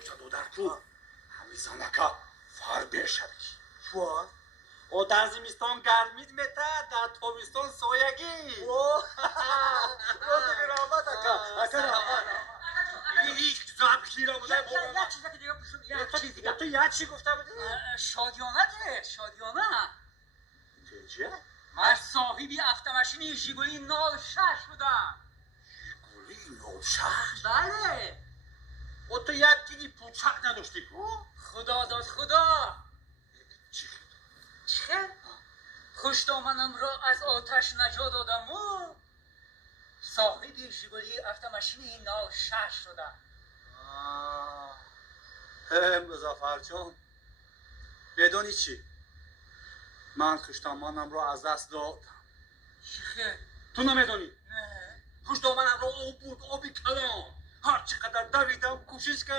باشد و در کو همیزانکا فار برشدش فوار و در زمستان گرمید مته در تابستان سایگی راست میگه رحمت اکا هیچ زب کیرا بوده یک چیزی که دیگه پوشم یک چیز دیگه تو یک چی گفته بودی؟ شادیانه چه؟ من صاحبی افتماشینی ژیگولی 06 بودم گولی 06 بله و تو یک چیزی پوچک نداشتی کو؟ خدا داد خدا چی؟ چه؟ خوش دامنم را از آتش نجات دادم و صاحبی ژیگولی افتماشینی 06 شدم مظفر جان بدونی چی؟ من خشتامانم رو از دست دادم چیه؟ تو نمیدونی نه خشتامانم رو آب بود آبی کلام هر چقدر دویدم کوشش کردم